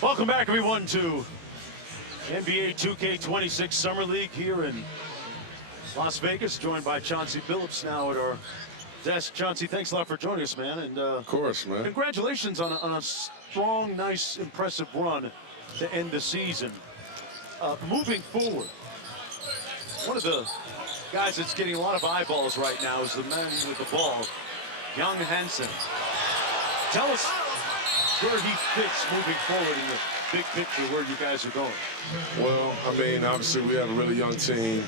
Welcome back, everyone, to NBA 2K26 Summer League here in Las Vegas, joined by Chauncey Billups now at our desk. Chauncey, thanks a lot for joining us, man. And of course, man. Congratulations on a strong, nice, impressive run to end the season. Moving forward, one of the guys that's getting a lot of eyeballs right now is the man with the ball, Young Hansen. Tell us where he fits moving forward in the big picture, where you guys are going. Well, I mean, obviously we have a really young team,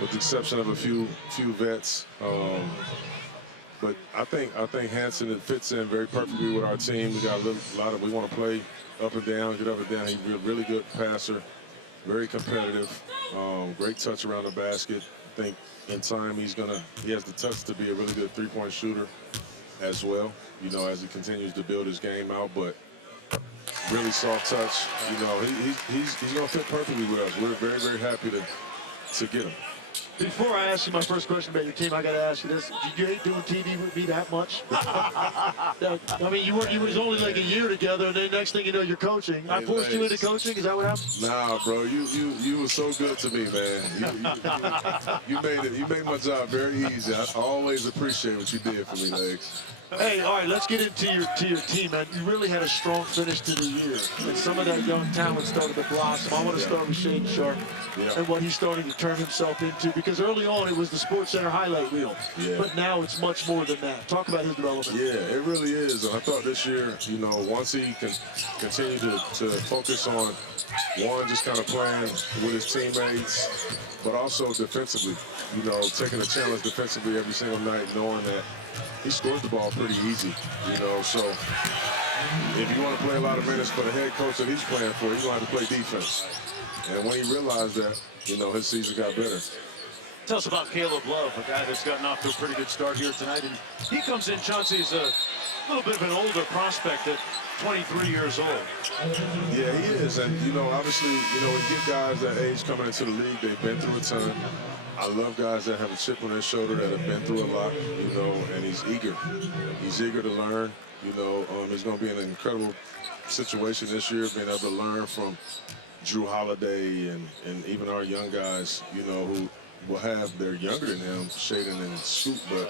with the exception of a few vets. But I think Hansen fits in very perfectly with our team. We got we want to play up and down, get up and down. He's a really good passer, very competitive, great touch around the basket. I think in time he has the touch to be a really good three-point shooter as well, you know, as he continues to build his game out. But really soft touch, you know, he's going to fit perfectly with us. We're very, very happy to get him. Before I ask you my first question about your team, I got to ask you this. Did you hate doing TV with me that much? I mean, you was only like a year together, and then next thing you know, you're coaching. I forced you into coaching? Is that what happened? Nah, bro. You were so good to me, man. You made my job very easy. I always appreciate what you did for me, Legs. Hey, all right, let's get into your team, man. You really had a strong finish to the year, and some of that young talent started to blossom. I want to start with Shaedon Sharpe and what he's starting to turn himself into, because early on it was the SportsCenter highlight reel, but now it's much more than that. Talk about his development. Yeah, it really is. And I thought this year, you know, once he can continue to focus on, one, just kind of playing with his teammates, but also defensively, you know, taking a challenge defensively every single night, knowing that he scores the ball pretty easy, you know. So if you want to play a lot of minutes for the head coach that he's playing for, he's going to have to play defense. And when he realized that, you know, his season got better. Tell us about Caleb Love, a guy that's gotten off to a pretty good start here tonight. And he comes in, Chauncey, as a little bit of an older prospect at 23 years old. Yeah, he is. And, you know, obviously, you know, when you get guys that age coming into the league, they've been through a ton. I love guys that have a chip on their shoulder, that have been through a lot, you know, and he's eager. He's eager to learn. You know, he's going to be in an incredible situation this year, being able to learn from Drew Holiday and even our young guys, you know, who will have, they're younger than him, Shaedon and Scoot, but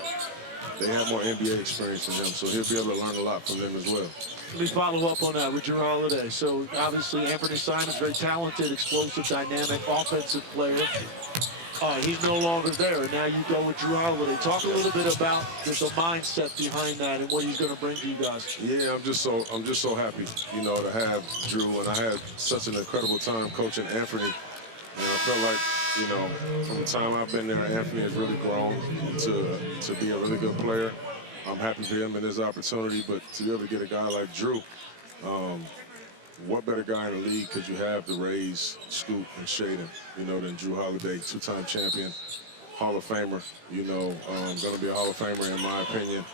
they have more NBA experience than him, so he'll be able to learn a lot from them as well. Let me follow up on that with Drew Holiday. So obviously Anthony Simon's very talented, explosive, dynamic, offensive player. He's no longer there, and now you go with Drew Holiday. Talk a little bit about the mindset behind that and what he's going to bring to you guys. Yeah, I'm just so happy, you know, to have Drew, and I had such an incredible time coaching Anthony. And I felt like, you know, from the time I've been there, Anthony has really grown to be a really good player. I'm happy for him and his opportunity, but to be able to get a guy like Drew, what better guy in the league could you have to raise Scoot and Shaedon, you know, than Drew Holiday, two-time champion, Hall of Famer, you know, going to be a Hall of Famer in my opinion.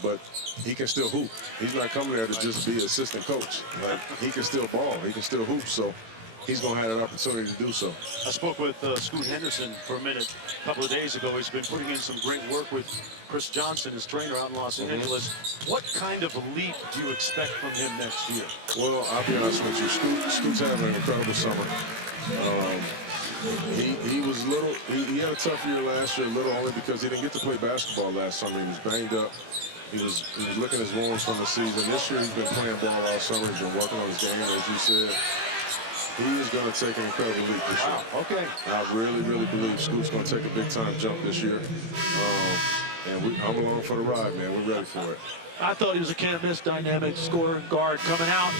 But he can still hoop. He's not coming there to just be assistant coach. Like, he can still ball. He can still hoop. So he's going to have an opportunity to do so. I spoke with Scoot Henderson for a minute a couple of days ago. He's been putting in some great work with Chris Johnson, his trainer out in Los Angeles. What kind of a leap do you expect from him next year? Well, I'll be honest with you. Scoot's having an incredible summer. He was little. He had a tough year last year, little only because he didn't get to play basketball last summer. He was banged up. He was looking at his wounds from the season. This year he's been playing ball all summer. He's been working on his game, as you said. He is going to take an incredible leap this year. Okay. I really, really believe Scoot's going to take a big-time jump this year. And I'm along for the ride, man. We're ready for it. I thought he was a can't-miss dynamic scorer and guard coming out.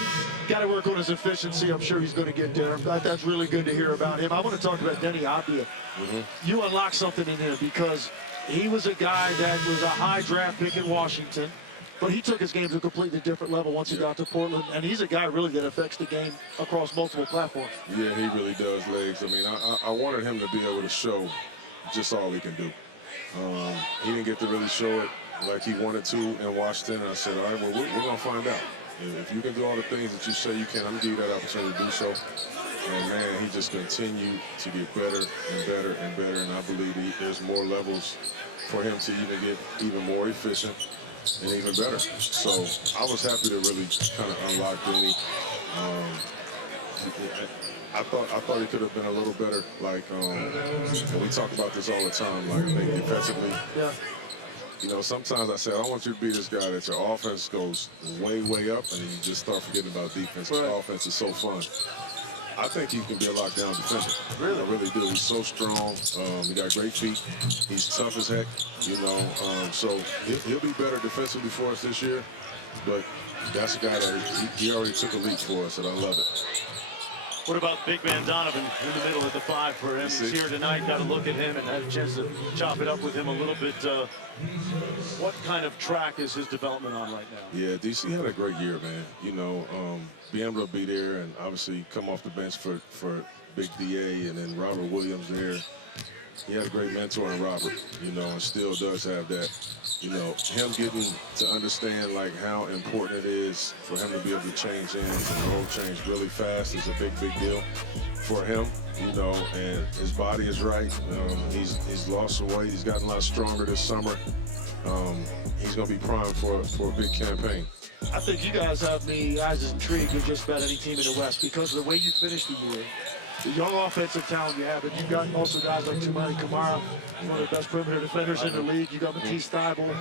Got to work on his efficiency. I'm sure he's going to get there. That's really good to hear about him. I want to talk about Denny Avdia. You unlocked something in him because he was a guy that was a high draft pick in Washington, but he took his game to a completely different level once he got to Portland, and he's a guy really that affects the game across multiple platforms. Yeah, he really does, Legs. I mean, I wanted him to be able to show just all he can do. He didn't get to really show it like he wanted to in Washington, and I said, all right, well, we're going to find out. If you can do all the things that you say you can, I'm going to give you that opportunity to do so. And, man, he just continued to get better and better and better, and I believe there's more levels for him to even get even more efficient. and even better. So I was happy to really kind of unlock Danny. I thought he could have been a little better. Like, and we talk about this all the time. Like, I think defensively, you know, sometimes I say, I don't want you to be this guy that your offense goes way, way up, and then you just start forgetting about defense. Right. Offense is so fun. I think he can be a lockdown defender. Really? I really do. He's so strong. He got great feet. He's tough as heck, you know. So he'll be better defensively for us this year. But that's a guy that he already took a leap for us, and I love it. What about big man Donovan in the middle at the 5 for him? He's here tonight. Got to look at him and have a chance to chop it up with him a little bit. What kind of track is his development on right now? Yeah, DC had a great year, man. You know, being able to be there and obviously come off the bench for Big DA and then Robert Williams there. He had a great mentor in Robert, you know, and still does have that. You know, him getting to understand like how important it is for him to be able to change ends and roll change really fast is a big, big deal for him, you know, and his body is right. He's lost some weight. He's gotten a lot stronger this summer. He's going to be primed for a big campaign. I think you guys have me as intrigued with just about any team in the West because of the way you finished the year. The young offensive talent you have, but you've got also guys like Tumani Kamara, one of the best perimeter defenders in the league. You got Matisse Thybulle.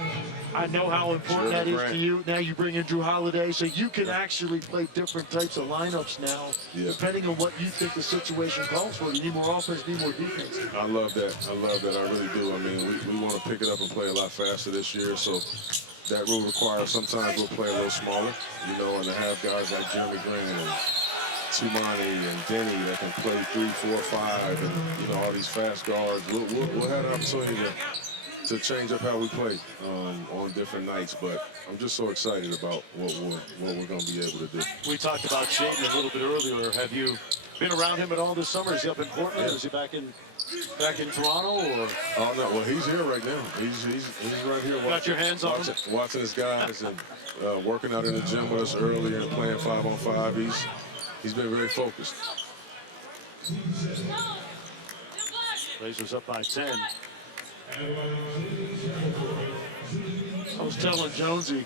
I know how important that is to you. Now you bring in Drew Holiday, so you can actually play different types of lineups now, depending on what you think the situation calls for. You need more offense, you need more defense. I love that. I love that. I really do. I mean, we want to pick it up and play a lot faster this year, so that will require sometimes we'll play a little smaller, you know, and to have guys like Jeremy Grant and Tumani and Denny that can play 3, 4, 5, and you know all these fast guards. We'll have an opportunity to change up how we play on different nights. But I'm just so excited about what we're going to be able to do. We talked about Shaden a little bit earlier. Have you been around him at all this summer? Is he up in Portland? Is he back in Toronto? Or? Oh no, well he's here right now. He's right here. Got your hands on him? Watching his guys and working out in the gym with us earlier and playing 5-on-5. He's been very focused. Blazers up by 10. I was telling Jonesy,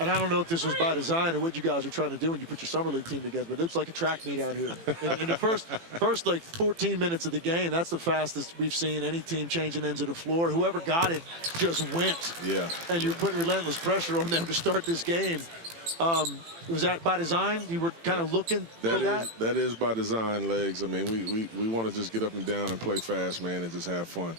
and I don't know if this was by design or what you guys are trying to do when you put your summer league team together, but it's like a track meet out here. In the first like 14 minutes of the game, that's the fastest we've seen any team changing ends of the floor. Whoever got it just went. Yeah. And you're putting relentless pressure on them to start this game. Was that by design? You were kind of looking for that? That is by design, Legs. I mean, we want to just get up and down and play fast, man, and just have fun.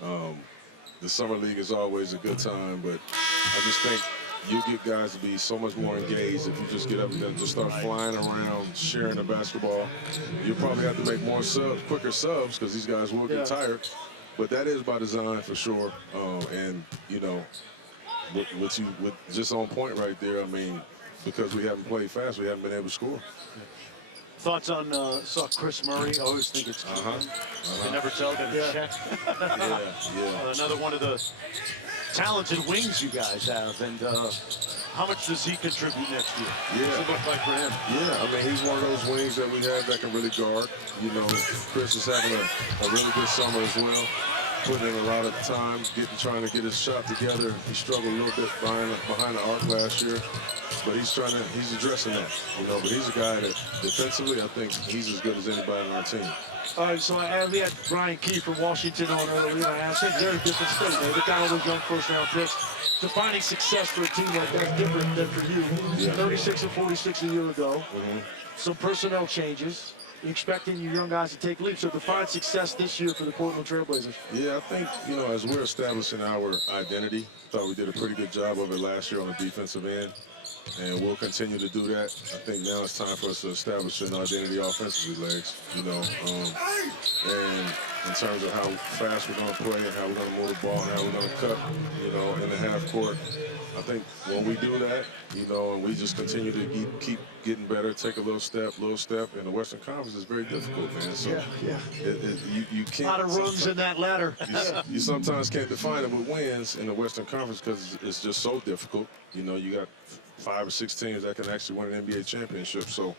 The summer league is always a good time, but I just think you get guys to be so much more engaged if you just get up and then just start flying around, sharing the basketball. You'll probably have to make more quicker subs because these guys will get tired. But that is by design for sure. And, you know, with just on point right there, I mean, because we haven't played fast, we haven't been able to score. Thoughts on saw Chris Murray? I always think it's you never tell them to check. Another one of the talented wings you guys have, and how much does he contribute next year? Yeah. What's it look like for him? Yeah, I mean, he's one of those wings that we have that can really guard. You know, Chris is having a really good summer as well. Putting in a lot of time, trying to get his shot together. He struggled a little bit behind the arc last year, but he's addressing that, you know. But he's a guy that defensively, I think he's as good as anybody on our team. All right, so we had Brian Key from Washington on earlier. I think they're a different state. They got all those young first-round picks. Defining success for a team like that's different than for you. 36 and 46 a year ago. Some personnel changes. You're expecting your young guys to take leaps. So define success this year for the Portland Trailblazers. Yeah, I think, you know, as we're establishing our identity, I thought we did a pretty good job of it last year on the defensive end. And we'll continue to do that. I think now it's time for us to establish an identity offensively, Legs, you know. And in terms of how fast we're going to play and how we're going to move the ball and how we're going to cut, you know, in the half court. I think when we do that, you know, and we just continue to keep getting better, take a little step, and the Western Conference is very difficult, man. So you can't. A lot of runs in that ladder. You sometimes can't define it with wins in the Western Conference because it's just so difficult. You know, you got 5 or 6 teams that can actually win an NBA championship. So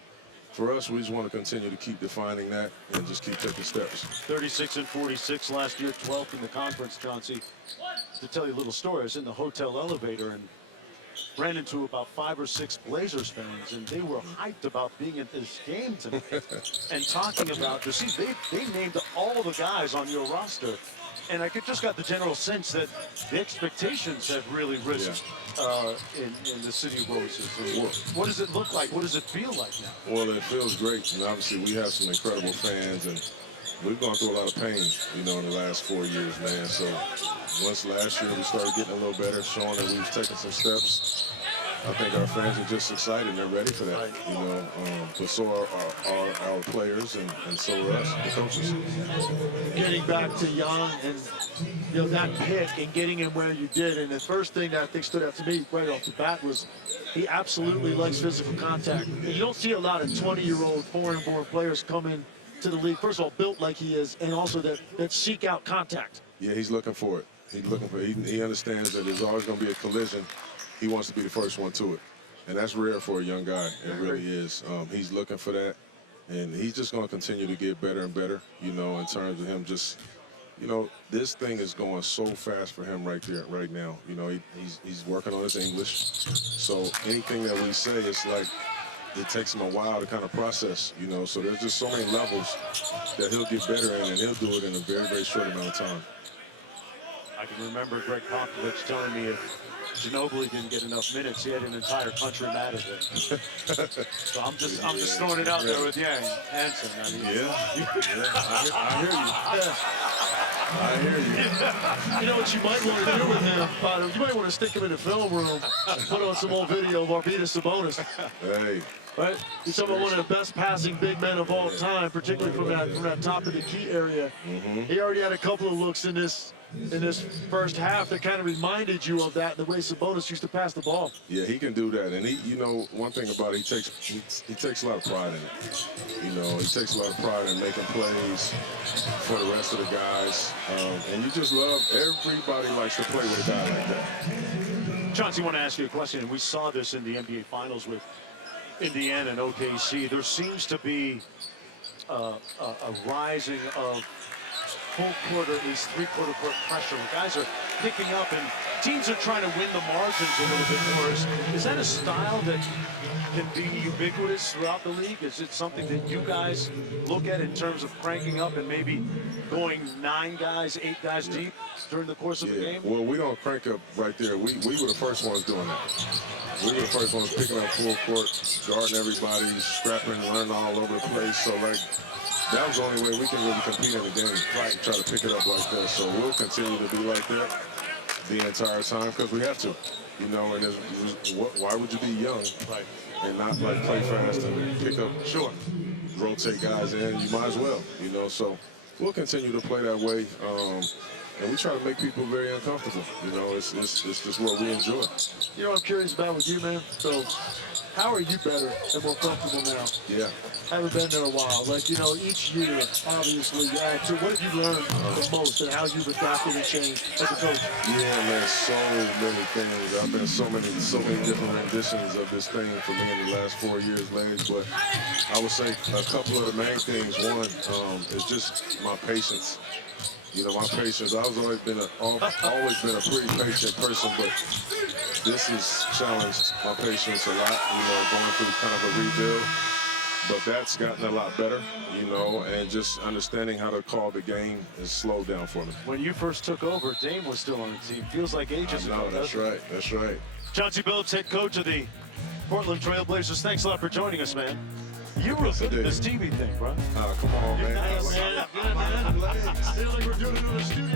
for us, we just want to continue to keep defining that and just keep taking steps. 36 and 46 last year, 12th in the conference, Chauncey. To tell you a little story, I was in the hotel elevator and ran into about 5 or 6 Blazers fans, and they were hyped about being at this game tonight and talking about, they named all the guys on your roster, and I just got the general sense that the expectations have really risen in the city of Roses. And what does it look like? What does it feel like now? Well, it feels great, and obviously we have some incredible fans, and we've gone through a lot of pain, in the last 4 years, man. So once last year we started getting a little better, showing that we've taken some steps, I think our fans are just excited and they're ready for that, but so are our players and so are us, the coaches. Getting back to Jan and that pick and getting him where you did, and the first thing that I think stood out to me right off the bat was he absolutely likes physical contact. And you don't see a lot of 20-year-old foreign-born players come in to the league, first of all, built like he is, and also that seek out contact. Yeah, he's looking for it. He understands that there's always going to be a collision. He wants to be the first one to it. And that's rare for a young guy. It really is. He's looking for that. And he's just going to continue to get better and better, in terms of him just, this thing is going so fast for him right now. He's working on his English. So anything that we say, it's like it takes him a while to kind of process, So there's just so many levels that he'll get better in, and he'll do it in a very, very short amount of time. I can remember Greg Popovich telling me if Ginobili didn't get enough minutes, he had an entire country mad at him. So I'm just throwing it out there with Yang Hansen. I mean, I hear you. You know what you might want to do with him? You might want to stick him in the film room, put on some old video of Arvydas Sabonis. Hey. Right? He's talking about one of the best passing big men of all time, particularly from that top of the key area. Mm-hmm. He already had a couple of looks in this first half that kind of reminded you of that, the way Sabonis used to pass the ball. Yeah, he can do that, and he, one thing about it, he takes a lot of pride in it. He takes a lot of pride in making plays for the rest of the guys, and you just love, everybody likes to play with a guy like that. Chauncey, I want to ask you a question, and we saw this in the NBA Finals with Indiana and OKC. There seems to be a rising of full court, or at least three-quarter court pressure. The guys are picking up, and teams are trying to win the margins a little bit more. Is that a style that can be ubiquitous throughout the league? Is it something that you guys look at in terms of cranking up and maybe going 9 guys, 8 guys deep during the course of the game? Well, we don't crank up right there. We were the first ones doing that. We were the first ones picking up full court, guarding everybody, scrapping, running all over the place. So, that was the only way we can really compete in the game, try to pick it up like that. So we'll continue to be like that the entire time because we have to, and why would you be young and not play fast and pick up, rotate guys in? You might as well, So we'll continue to play that way, and we try to make people very uncomfortable. It's just what we enjoy. I'm curious about with you, man. So, how are you better and more comfortable now? Yeah. Haven't been there a while. Each year, obviously, you add to. What have you learned the most and how you've adapted and changed as a coach? Yeah, man, so many things. I've been so many different renditions of this thing for me in the last 4 years, Legs. But I would say a couple of the main things. One is just my patience. My patience. I've always been a pretty patient person, but this has challenged my patience a lot. Going through kind of a rebuild. But that's gotten a lot better, and just understanding how to call the game has slowed down for me. When you first took over, Dame was still on the team. Feels like ages ago. That's right. That's right. Chauncey Billups, head coach of the Portland Trail Blazers. Thanks a lot for joining us, man. You were good at this TV thing, bro. Come on, man. Nice, man. Good, man. Feels like we're doing it in the studio.